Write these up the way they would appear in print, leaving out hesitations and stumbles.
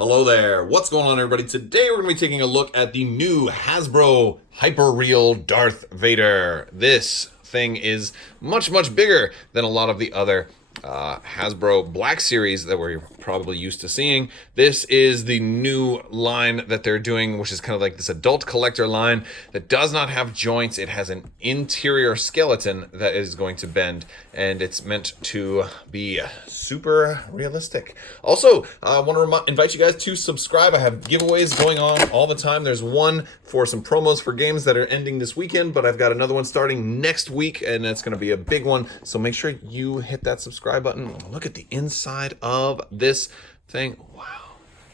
Hello there. What's going on, everybody? Today we're going to be taking a look at the new Hasbro HyperReal Darth Vader. This thing is much bigger than a lot of the other Hasbro Black Series that we're probably used to seeing. This is the new line that they're doing, which is kind of like this adult collector line that does not have joints. It has an interior skeleton that is going to bend, and it's meant to be super realistic. Also, I want to invite you guys to subscribe. I have giveaways going on all the time. There's one for some promos for games that are ending this weekend, but I've got another one starting next week, and it's going to be a big one. So make sure you hit that subscribe button. Look at the inside of this thing. Wow,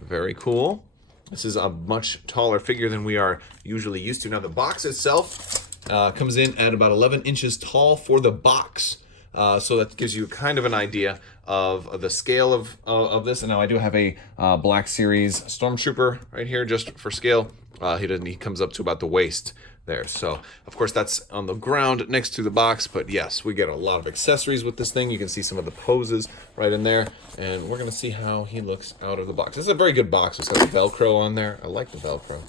very cool. This is a much taller figure than we are usually used to. Now the box itself comes in at about 11 inches tall for the box. So that gives you kind of an idea of the scale of this. And now I do have a Black Series Stormtrooper right here just for scale. He comes up to about the waist there. So, of course, that's on the ground next to the box. But yes, we get a lot of accessories with this thing. You can see some of the poses right in there. And we're going to see how he looks out of the box. This is a very good box. It's got the Velcro on there. I like the Velcro.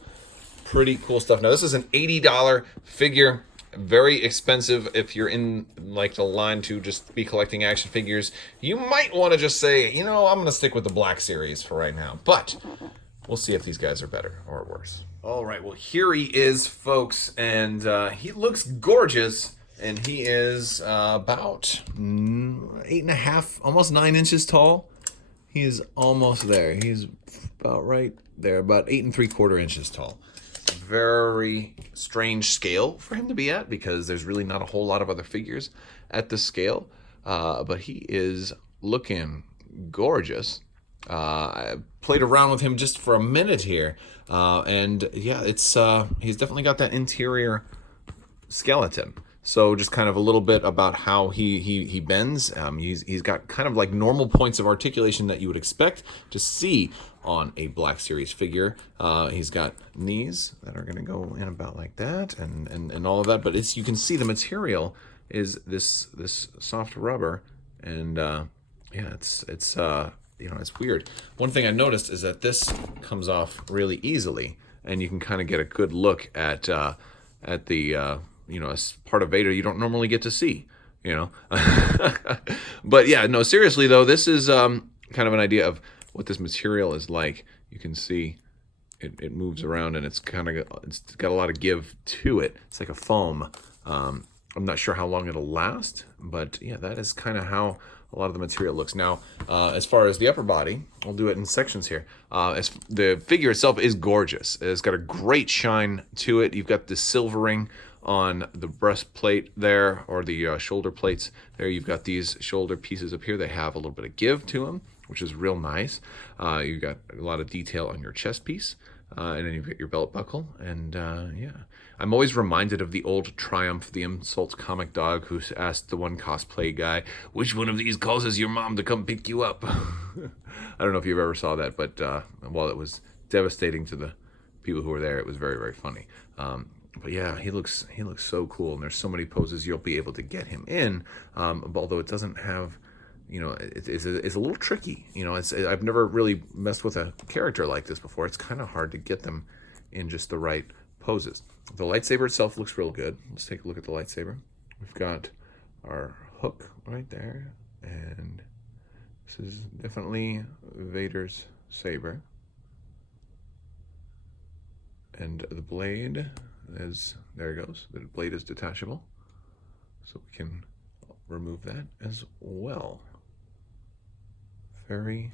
Pretty cool stuff. Now, this is an $80 figure. Very expensive if you're in like the line to just be collecting action figures. You might want to just say, you know, I'm going to stick with the Black Series for right now. But we'll see if these guys are better or worse. All right, well, here he is, folks, and he looks gorgeous, and he is about 8.5, almost 9 inches tall. He is almost there. He's about right there, about 8.75 inches tall. Very strange scale for him to be at because there's really not a whole lot of other figures at this scale, but he is looking gorgeous. I played around with him just for a minute here, and yeah, it's he's definitely got that interior skeleton. So just kind of a little bit about how he bends. He's got kind of like normal points of articulation that you would expect to see on a Black Series figure. He's got knees that are going to go in about like that, and all of that. But you can see the material is this soft rubber, and yeah, it's it's weird. One thing I noticed is that this comes off really easily, and you can kind of get a good look at the as part of Vader you don't normally get to see, But yeah, no, seriously though, this is kind of an idea of what this material is like. You can see it moves around, and it's got a lot of give to it. It's like a foam. I'm not sure how long it'll last, but yeah, that is kind of how a lot of the material looks. Now, as far as the upper body, I'll do it in sections here. As the figure itself is gorgeous. It's got a great shine to it. You've got the silvering on the breastplate there, or the shoulder plates there. You've got these shoulder pieces up here. They have a little bit of give to them, which is real nice. You've got a lot of detail on your chest piece, and then you've got your belt buckle, and yeah. I'm always reminded of the old Triumph, the Insult comic dog, who asked the one cosplay guy, which one of these causes your mom to come pick you up? I don't know if you've ever saw that, but while it was devastating to the people who were there, it was very funny. But yeah, he looks so cool, and there's so many poses you'll be able to get him in, although it doesn't have, it's a little tricky. I've never really messed with a character like this before. It's kind of hard to get them in just the right poses. The lightsaber itself looks real good. Let's take a look at the lightsaber. We've got our hook right there, and this is definitely Vader's saber. And the blade there it goes. The blade is detachable, so we can remove that as well. Very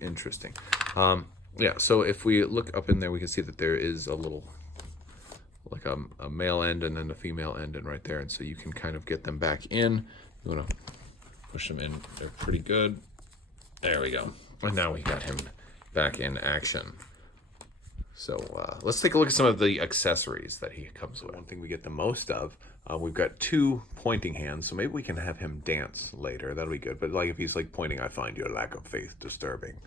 interesting. Yeah, so if we look up in there, we can see that there is a little, like a male end and then a female end, and right there, and so you can kind of get them back in. You want to push them in. They're pretty good. There we go. And now we got him back in action. So let's take a look at some of the accessories that he comes with. One thing we get the most of, we've got 2 pointing hands, so maybe we can have him dance later. That'll be good. But like if he's like pointing, I find your lack of faith disturbing.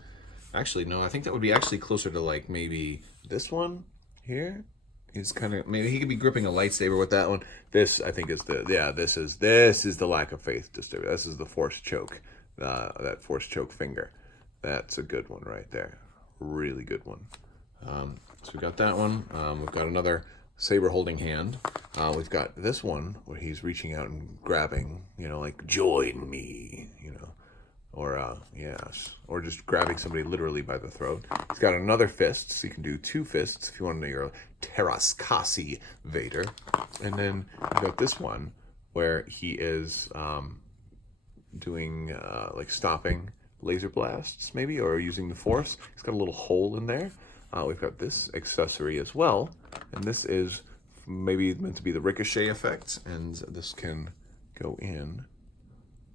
Actually, no, I think that would be actually closer to like maybe this one here. He's kind of, maybe he could be gripping a lightsaber with that one. This, I think, is this is the lack of faith disturbing. This is the force choke, that force choke finger. That's a good one right there. really good one. So we got that one. We've got another saber holding hand. We've got this one where he's reaching out and grabbing, you know, like join me, you know, or yes, or just grabbing somebody literally by the throat. He's got another fist, so you can do two fists if you want to know your Terraskasi Vader. And then you got this one where he is doing like stopping laser blasts maybe, or using the force. He's got a little hole in there. We've got this accessory as well, and this is maybe meant to be the ricochet effect, and this can go in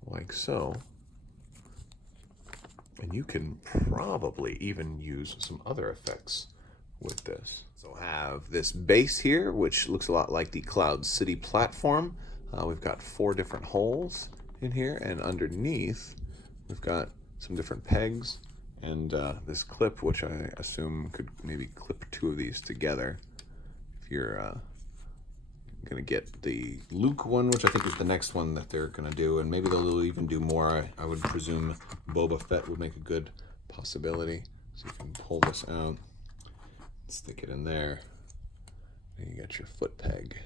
like so. And you can probably even use some other effects with this. So I have this base here, which looks a lot like the Cloud City platform. We've got 4 different holes in here, and underneath we've got some different pegs and this clip, which I assume could maybe clip 2 of these together. If you're gonna get the Luke one, which I think is the next one that they're gonna do, and maybe they'll even do more. I would presume Boba Fett would make a good possibility. So you can pull this out, stick it in there, and you got your foot peg.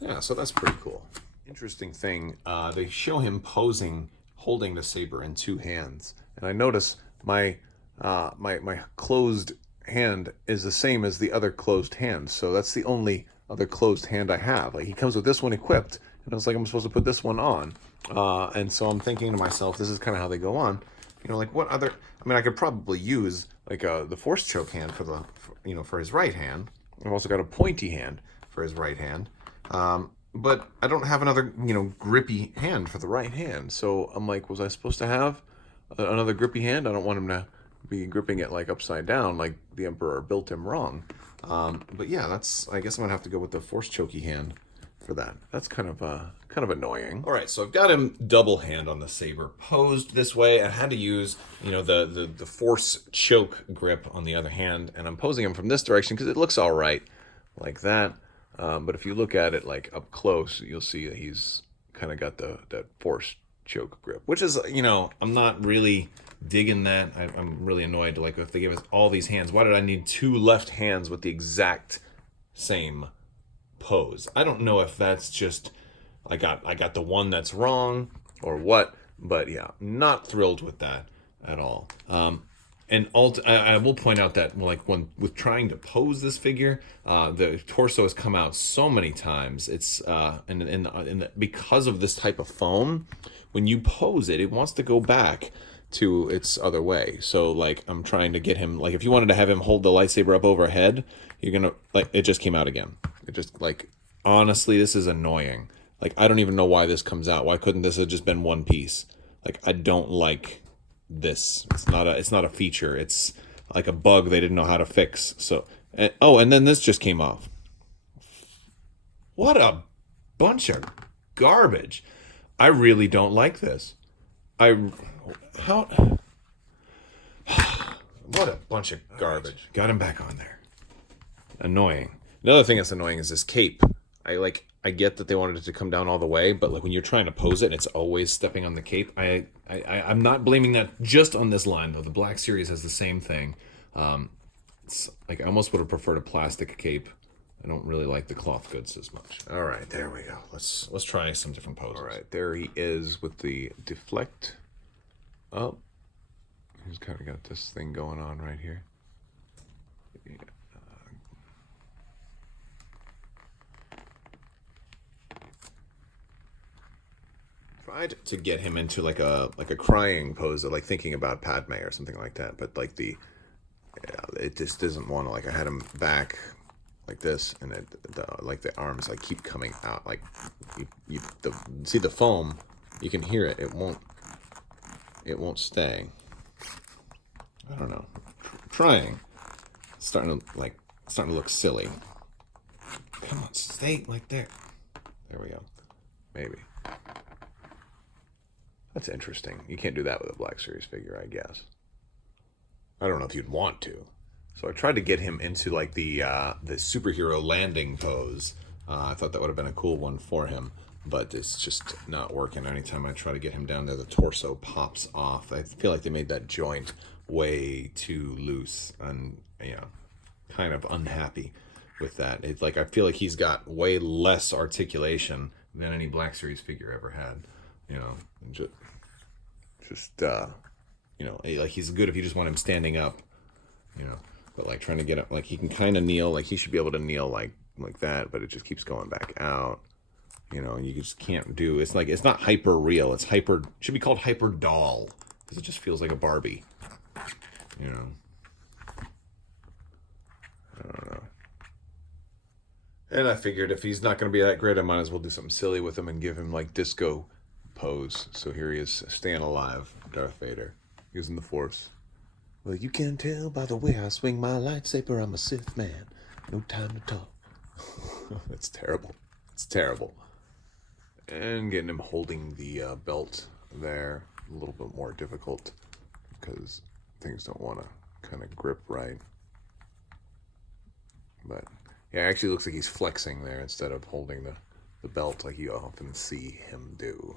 Yeah, so that's pretty cool. Interesting thing, they show him posing, holding the saber in 2 hands, and I notice my my closed hand is the same as the other closed hand, so that's the only other closed hand I have. Like, he comes with this one equipped, and I was like, I'm supposed to put this one on, and so I'm thinking to myself, this is kind of how they go on. You know, like, what other? I mean, I could probably use like the force choke hand for his right hand. I've also got a pointy hand for his right hand. But I don't have another, you know, grippy hand for the right hand. So I'm like, was I supposed to have another grippy hand? I don't want him to be gripping it like upside down, like the Emperor built him wrong. But yeah, I guess I'm gonna have to go with the force chokey hand for that. That's kind of annoying. All right, so I've got him double hand on the saber, posed this way. I had to use, you know, the force choke grip on the other hand, and I'm posing him from this direction because it looks all right, like that. But if you look at it like up close, you'll see that he's kind of got that force choke grip, which is, you know, I'm not really digging that. I'm really annoyed. Like, if they gave us all these hands, why did I need 2 left hands with the exact same pose? I don't know if that's just I got the one that's wrong or what, but yeah, not thrilled with that at all. And I will point out that, like, when with trying to pose this figure, the torso has come out so many times. It's because of this type of foam, when you pose it, it wants to go back to its other way. So, like, I'm trying to get him, like, if you wanted to have him hold the lightsaber up overhead, you're gonna, like, it just came out again. It just, like, honestly, this is annoying. Like, I don't even know why this comes out. Why couldn't this have just been one piece? Like, I don't like this. It's not a feature. It's like a bug they didn't know how to fix. So, and then this just came off. What a bunch of garbage. I really don't like this. What a bunch of garbage. Right. Got him back on there. Annoying. Another thing that's annoying is this cape. I get that they wanted it to come down all the way, but like when you're trying to pose it and it's always stepping on the cape, I'm not blaming that just on this line, though. The Black Series has the same thing. It's like I almost would have preferred a plastic cape. I don't really like the cloth goods as much. All right, there we go. Let's try some different poses. All right, there he is with the deflect. Oh, he's kind of got this thing going on right here. Yeah. Tried to get him into like a crying pose, like thinking about Padme or something like that, but like it just doesn't want to. Like, I had him back like this, and like the arms like keep coming out. Like see the foam, you can hear it. It won't stay. I don't know. Trying. It's starting to look silly. Come on, stay like there. There we go. Maybe. That's interesting. You can't do that with a Black Series figure, I guess. I don't know if you'd want to. So I tried to get him into like the superhero landing pose. I thought that would have been a cool one for him, but it's just not working. Anytime I try to get him down there, the torso pops off. I feel like they made that joint way too loose, and kind of unhappy with that. It's like I feel like he's got way less articulation than any Black Series figure ever had. And like he's good if you just want him standing up, but like trying to get up, like he can kind of kneel, like he should be able to kneel like that, but it just keeps going back out, and you just can't do. It's like it's not hyper real. It's should be called hyper doll because it just feels like a Barbie. I don't know. And I figured if he's not going to be that great, I might as well do something silly with him and give him like disco pose. So here he is, staying alive, Darth Vader, using the Force. Well, you can tell by the way I swing my lightsaber, I'm a Sith man. No time to talk. That's terrible. It's terrible. And getting him holding the belt there, a little bit more difficult because things don't want to kind of grip right. But yeah, it actually looks like he's flexing there instead of holding the belt like you often see him do.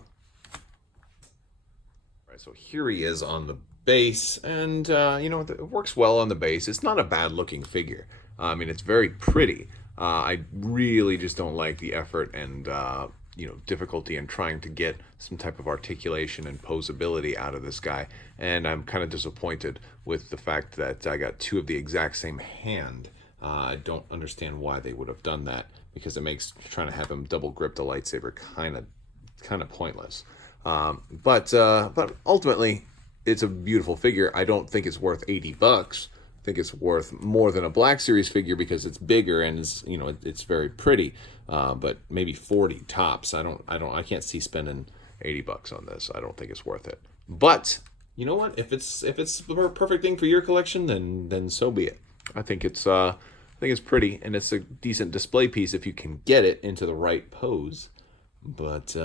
All right, so here he is on the base, and it works well on the base. It's not a bad looking figure. I mean, it's very pretty. I really just don't like the effort and difficulty in trying to get some type of articulation and posability out of this guy. And I'm kind of disappointed with the fact that I got two of the exact same hand. I don't understand why they would have done that, because it makes trying to have him double grip the lightsaber kind of pointless. But ultimately, it's a beautiful figure. I don't think it's worth $80. I think it's worth more than a Black Series figure because it's bigger and it's very pretty. But maybe 40 tops. I can't see spending $80 on this. I don't think it's worth it. But you know what? If it's the perfect thing for your collection, then so be it. I think it's pretty, and it's a decent display piece if you can get it into the right pose. But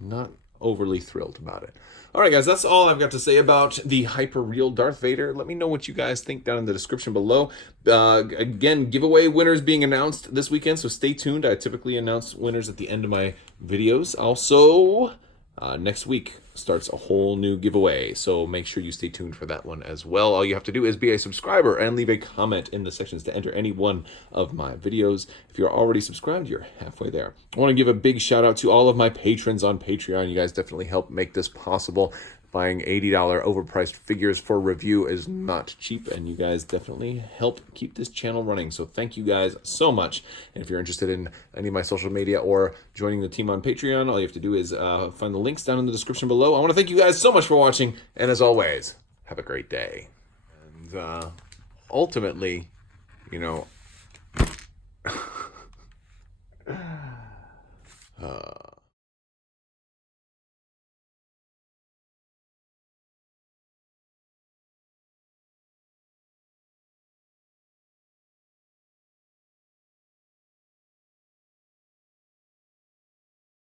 not overly thrilled about it. All right, guys, that's all I've got to say about the HyperReal Darth Vader. Let me know what you guys think down in the description below. Again, giveaway winners being announced this weekend, so stay tuned. I typically announce winners at the end of my videos. Also, next week starts a whole new giveaway, so make sure you stay tuned for that one as well. All you have to do is be a subscriber and leave a comment in the sections to enter any one of my videos. If you're already subscribed, you're halfway there. I want to give a big shout out to all of my patrons on Patreon. You guys definitely help make this possible. Buying $80 overpriced figures for review is not cheap, and you guys definitely help keep this channel running. So thank you guys so much. And if you're interested in any of my social media or joining the team on Patreon, all you have to do is find the links down in the description below. I want to thank you guys so much for watching, and as always, have a great day. And ultimately,